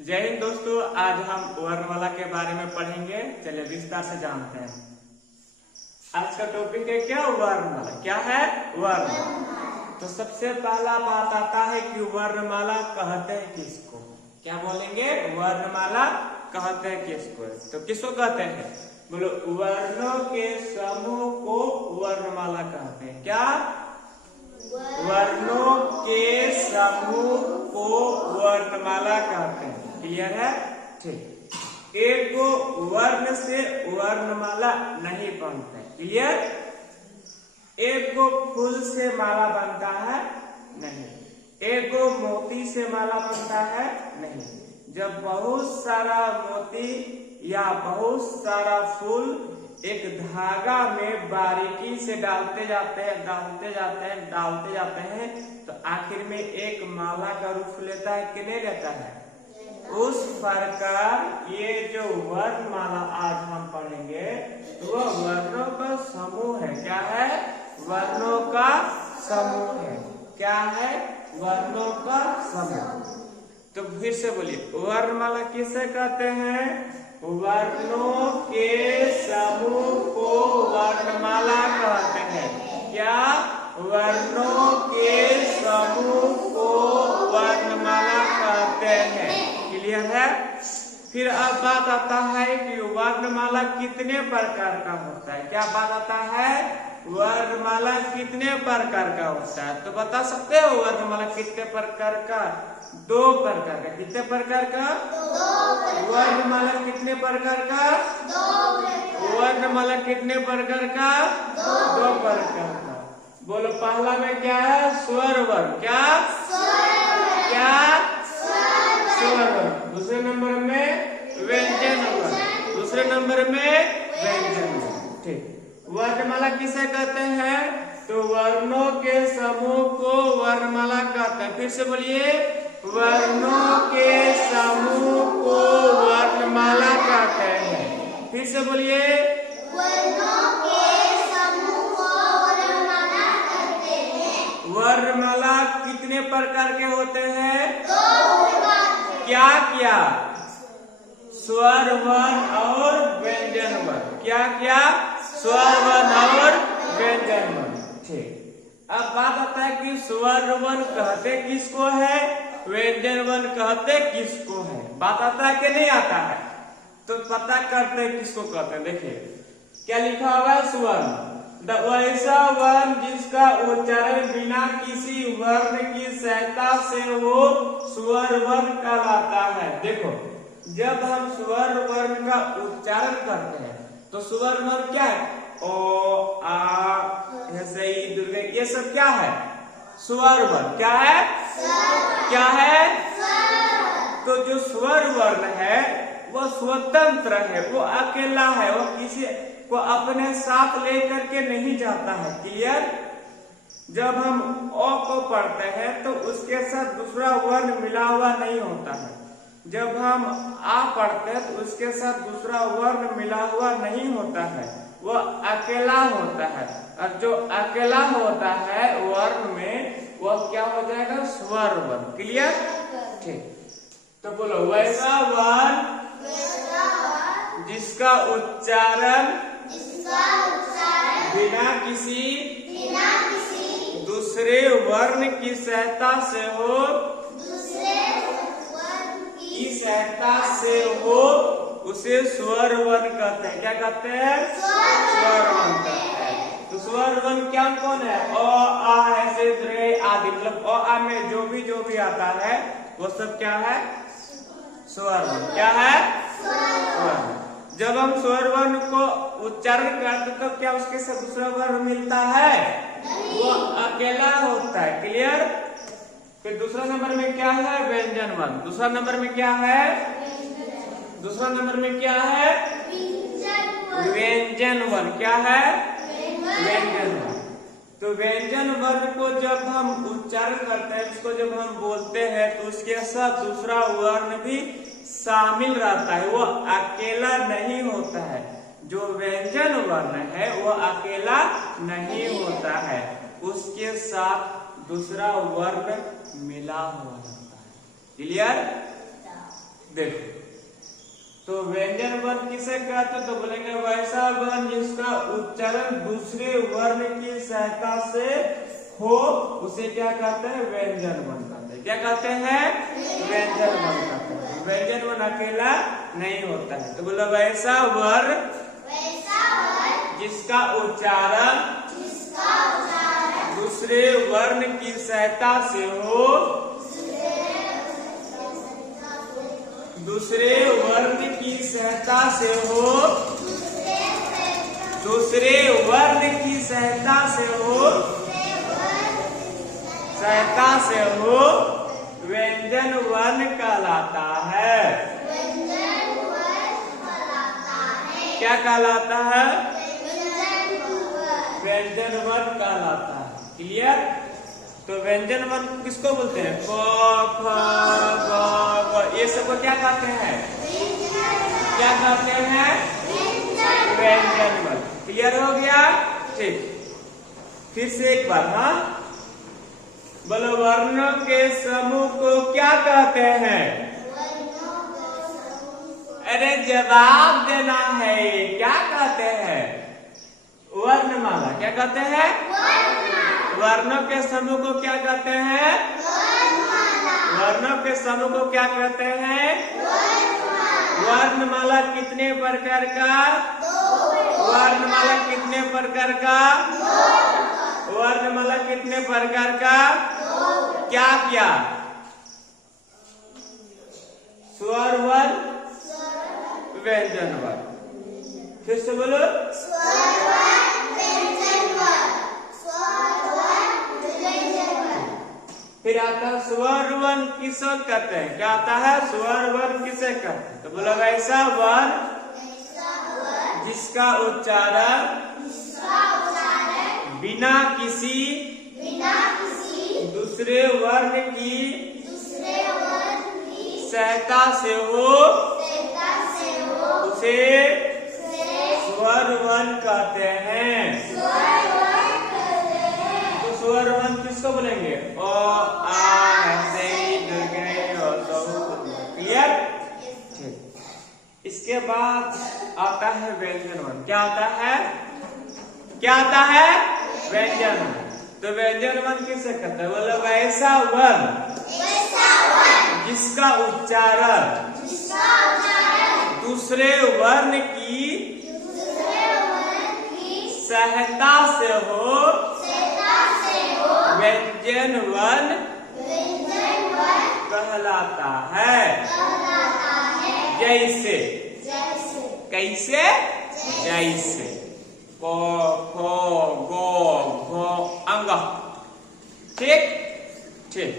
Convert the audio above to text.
जय हिंद दोस्तों, आज हम वर्णमाला के बारे में पढ़ेंगे। चलिए विस्तार से जानते हैं। आज का टॉपिक है क्या? वर्णमाला। क्या है? वर्णमाला। तो सबसे पहला बात आता है कि वर्णमाला कहते हैं किसको? क्या बोलेंगे? वर्णमाला कहते हैं किसको? तो किसको कहते हैं? बोलो, वर्णों के समूह को वर्णमाला कहते हैं। क्या? वर्णों के समूह को वर्णमाला कहते हैं। क्लियर है? ठीक। एक वर्ण से वर्णमाला नहीं बनता। क्लियर? एक फूल से माला बनता है? नहीं। एक मोती से माला बनता है? नहीं। जब बहुत सारा मोती या बहुत सारा फूल एक धागा में बारीकी से डालते जाते हैं तो आखिर में एक माला का रूप लेता है कि नहीं लेता है? उस प्रकार ये जो वर्णमाला आज हम पढ़ेंगे वो वर्णों का समूह है। क्या है? वर्णों का समूह है। क्या है? वर्णों का समूह। तो फिर से बोलिए, वर्णमाला किसे कहते हैं? वर्णों के समूह को वर्णमाला कहते हैं। क्या? वर्णों के समूह को वर्णमाला कहते हैं। क्लियर है? फिर अब बात आता है कि वर्णमाला कितने प्रकार का होता है। क्या बात आता है? वर्णमाला कितने प्रकार का होता है? तो बता सकते हो वर्णमाला कितने प्रकार का? 2 प्रकार का। कितने प्रकार का? 2। वर्णमाला कितने प्रकार का? 2। वर्णमाला कितने प्रकार का? 2 प्रकार का। बोलो, पहला में क्या है? स्वर वर्ण। क्या? क्या? स्वर वर्ण। दूसरे नंबर में व्यंजन वर्ण। दूसरे नंबर में व्यंजन वर्ण। ठीक। वर्णमाला किसे कहते हैं? तो वर्णों के समूह को वर्णमाला कहते हैं। फिर से बोलिए, वर्णों के समूह को वर्णमाला कहते हैं। फिर से बोलिए, वर्णों के समूह को वर्णमाला कहते हैं। वर्णमाला कितने प्रकार के होते हैं? 2 प्रकार। क्या क्या? स्वर वर्ण और व्यंजन वर्ण। क्या क्या? स्वर वर्ण और व्यंजन वर्ण। ठीक। अब बात आता है कि स्वर वर्ण कहते किसको है, व्यंजन वर्ण कहते किसको है? बात आता है कि नहीं आता है? तो पता करते किसको कहते हैं। देखिए क्या लिखा हुआ है? स्वर वैसा वर्ण जिसका उच्चारण बिना किसी वर्ण की सहायता से हो स्वर वर्ण कहलाता है। देखो, जब हम स्वर वर्ण का उच्चारण करते हैं तो स्वर वर्ण क्या है? ओ, आ, हसई, दुर्गा, ये सब क्या है? स्वर वर्ण। क्या है? क्या है? तो जो स्वर वर्ण है वो स्वतंत्र है, वो अकेला है, वो किसी को अपने साथ लेकर के नहीं जाता है। क्लियर? जब हम ओ को पढ़ते हैं तो उसके साथ दूसरा वर्ण मिला हुआ नहीं होता है। जब हम आ पढ़ते हैं तो उसके साथ दूसरा वर्ण मिला हुआ नहीं होता है, वो अकेला होता है। और जो अकेला होता है वर्ण में वो क्या हो जाएगा? स्वर वर्ण। क्लियर? ठीक। तो बोलो, वैसा वर्ण जिसका उच्चारण बिना किसी दूसरे वर्ण की सहायता से हो उसे स्वर वर्ण कहते हैं। क्या कहते हैं? स्वर वर्ण कहते हैं। तो स्वर वर्ण क्या कौन है? अ, आ, ऐसे रे आदि, मतलब अ, आ में जो भी आता है वो सब क्या है? स्वर वर्ण। क्या है? स्वर वर्ण। जब हम स्वर वर्ण को उच्चारण करते तो क्या उसके साथ दूसरा वर्ण मिलता है? वो अकेला होता है। क्लियर? फिर दूसरा नंबर में क्या है? व्यंजन वर्ण। दूसरा नंबर में क्या है? दूसरा नंबर में क्या है? व्यंजन वर्ण। क्या है? व्यंजन वर्ण। तो व्यंजन वर्ण को जब हम उच्चारण करते हैं, उसको जब हम बोलते हैं तो उसके साथ दूसरा वर्ण भी शामिल रहता है, वो अकेला नहीं होता है। जो व्यंजन वर्ण है वो अकेला नहीं होता है, उसके साथ दूसरा वर्ण मिला हुआ रहता है। क्लियर? देखो, तो व्यंजन वर्ण किसे कहते तो बोलेंगे वैसा वर्ण जिसका उच्चारण दूसरे वर्ण की सहायता से हो, उसे क्या कहते हैं? व्यंजन वर्ण कहते हैं। क्या कहते हैं? व्यंजन वर्ण कहते हैं। व्यंजन वर्ण अकेला नहीं होता है, तो बोलो वैसा वर्ण जिसका उच्चारण दूसरे वर्ण की सहायता से हो, दूसरे वर्ण की सहायता से हो, दूसरे वर्ण की सहायता से हो, व्यंजन वर्ण कहलाता है। क्या कहलाता है? व्यंजन वर्ण कहलाता है। क्लियर? तो व्यंजन वर्ण किसको बोलते हैं? क, ख, ग, ये सबको क्या कहते हैं? क्या कहते हैं? व्यंजन वर्ण। क्लियर हो गया? ठीक, फिर से एक बार। हाँ, बोलो वर्णों के समूह को क्या कहते हैं? अरे जवाब देना है, क्या कहते हैं? वर्णमाला। क्या कहते हैं? वर्णों के समूह को क्या कहते हैं? वर्णों के समूह को क्या कहते हैं? वर्णमाला कितने प्रकार का? वर्णमाला कितने प्रकार का? वर्णमाला कितने प्रकार का? क्या क्या? स्वर वर्ण, व्यंजन वर्ण। फिर से बोलो। फिर आता है स्वर वर्ण किसे कहते हैं? क्या आता है? स्वर वर्ण किसे कहते हैं? तो बोलो ऐसा वर्ण जिसका उच्चारण बिना किसी दूसरे वर्ण की सहायता से हो, उसे स्वर वर्ण कहते हैं। तो स्वर वर्ण किसको बोलेंगे? ओ, आ, से, क्लियर? इसके बाद आता है व्यंजन वर्ण। क्या आता है? क्या आता है? व्यंजन वर्ण। तो व्यंजन वर्ण किसे कहते हैं? बोलो वैसा वर्ण जिसका उच्चारण दूसरे वर्ण की सहायता से हो, व्यंजन वर्ण कहलाता है। जैसे, कैसे? जैसे क, ख, ग, घ, अंग। ठीक ठीक।